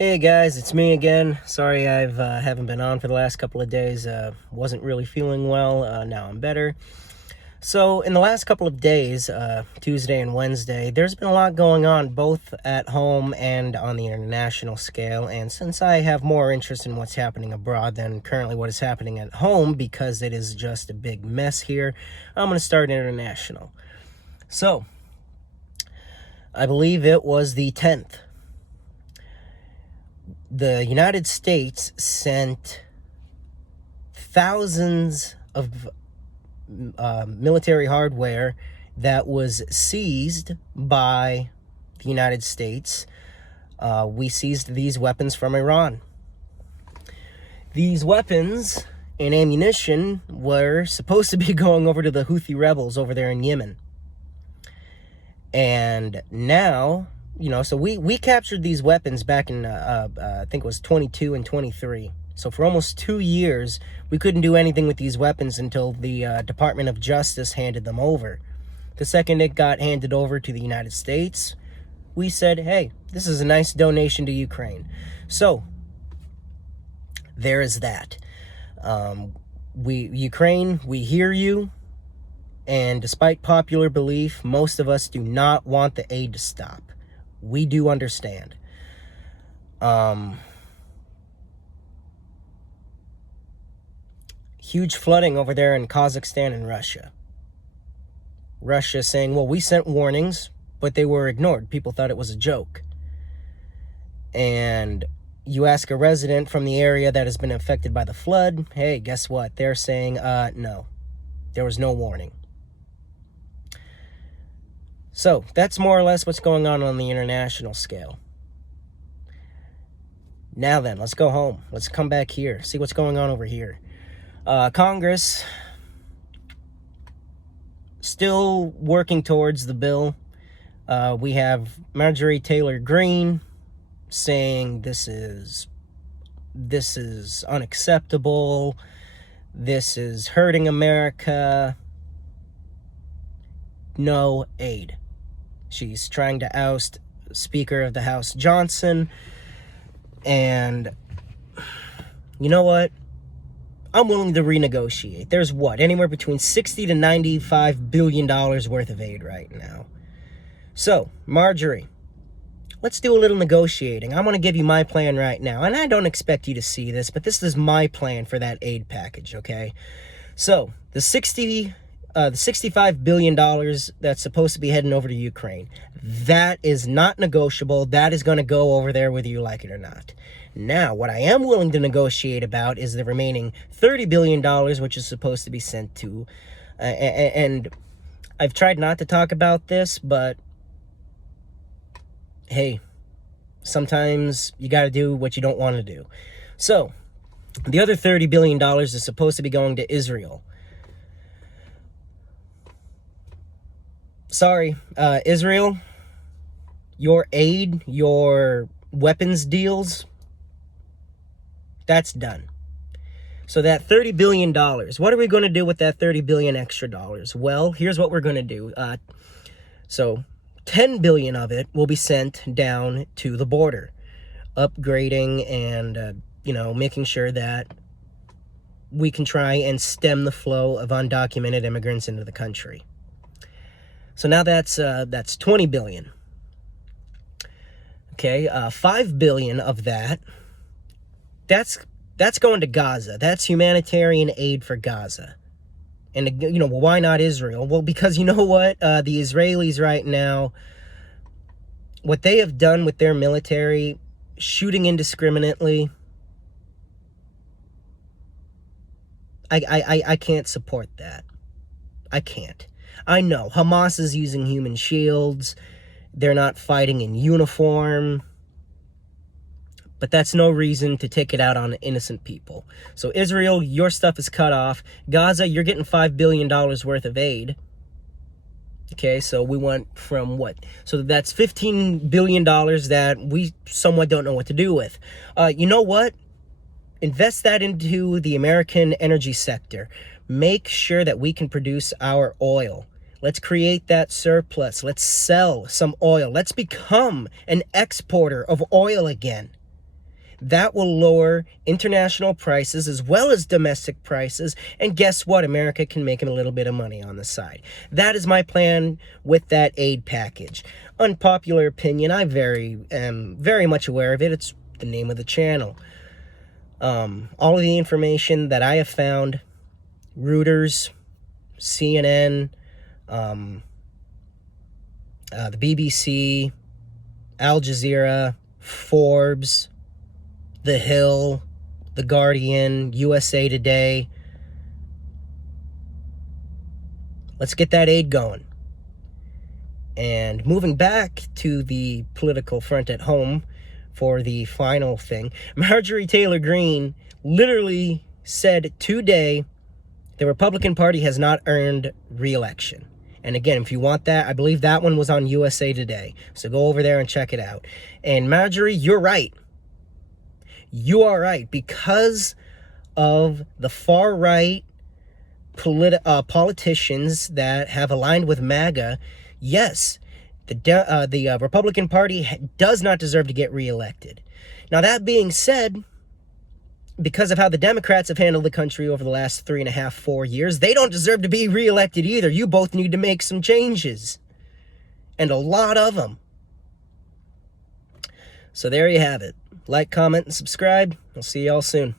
Hey guys, it's me again. Sorry I haven't been on for the last couple of days. Wasn't really feeling well. Now I'm better. So in the last couple of days, Tuesday and Wednesday, there's been a lot going on both at home and on the international scale. And since I have more interest in what's happening abroad than currently what is happening at home, because it is just a big mess here, I'm going to start international. So I believe it was the 10th. The United States sent thousands of military hardware that was seized by the United States. We seized these weapons from Iran. These weapons and ammunition were supposed to be going over to the Houthi rebels over there in Yemen. And now, so we captured these weapons back in, I think it was 22 and 23. So for almost 2 years, we couldn't do anything with these weapons until the Department of Justice handed them over. The second it got handed over to the United States, we said, hey, this is a nice donation to Ukraine. So there is that. Ukraine, we hear you. And despite popular belief, most of us do not want the aid to stop. We do understand. Huge flooding over there in Kazakhstan and Russia. Russia saying, well, we sent warnings, but they were ignored. People thought it was a joke. And you ask a resident from the area that has been affected by the flood, hey, guess what? They're saying, no, there was no warning. So that's more or less what's going on the international scale. Now then, let's go home. Let's come back here, see what's going on over here. Congress still working towards the bill. We have Marjorie Taylor Greene saying this is unacceptable. This is hurting America. No aid. She's trying to oust Speaker of the House Johnson. And you know what? I'm willing to renegotiate. There's anywhere between $60 to $95 billion worth of aid right now. So, Marjorie, let's do a little negotiating. I want to give you my plan right now. And I don't expect you to see this, but this is my plan for that aid package, okay? So, the $65 billion that's supposed to be heading over to Ukraine, that is not negotiable. That is going to go over there whether you like it or not. Now, what I am willing to negotiate about is the remaining $30 billion, which is supposed to be sent to, and I've tried not to talk about this, but hey, sometimes you got to do what you don't want to do. So, the other $30 billion is supposed to be going to Israel. Sorry, Israel, your aid, your weapons deals, that's done. So that $30 billion, what are we going to do with that $30 billion extra dollars? Well, here's what we're going to do. So $10 billion of it will be sent down to the border, upgrading and, making sure that we can try and stem the flow of undocumented immigrants into the country. So now that's $20 billion. Okay, $5 billion of that, that's going to Gaza. That's humanitarian aid for Gaza. And, well, why not Israel? Well, because you know what? The Israelis right now, what they have done with their military, shooting indiscriminately, I can't support that. I can't. I know Hamas is using human shields. They're not fighting in uniform. But that's no reason to take it out on innocent people. So Israel, your stuff is cut off. Gaza, you're getting $5 billion worth of aid. Okay, so we went from what? So that's $15 billion that we somewhat don't know what to do with. You know what? Invest that into the American energy sector. Make sure that we can produce our oil. Let's create that surplus. Let's sell some oil. Let's become an exporter of oil again. That will lower international prices as well as domestic prices. And guess what? America can make a little bit of money on the side. That is my plan with that aid package. Unpopular opinion. I am very much aware of it. It's the name of the channel. All of the information that I have found, Reuters, CNN, the BBC, Al Jazeera, Forbes, The Hill, The Guardian, USA Today. Let's get that aid going. And moving back to the political front at home for the final thing, Marjorie Taylor Greene literally said today the Republican Party has not earned re-election. And again, if you want that, I believe that one was on USA Today. So go over there and check it out. And Marjorie, you're right. You are right. Because of the far-right politicians that have aligned with MAGA, yes, the Republican Party does not deserve to get reelected. Now, that being said, because of how the Democrats have handled the country over the last 3.5, 4 years, they don't deserve to be reelected either. You both need to make some changes. And a lot of them. So there you have it. Like, comment, and subscribe. I'll see y'all soon.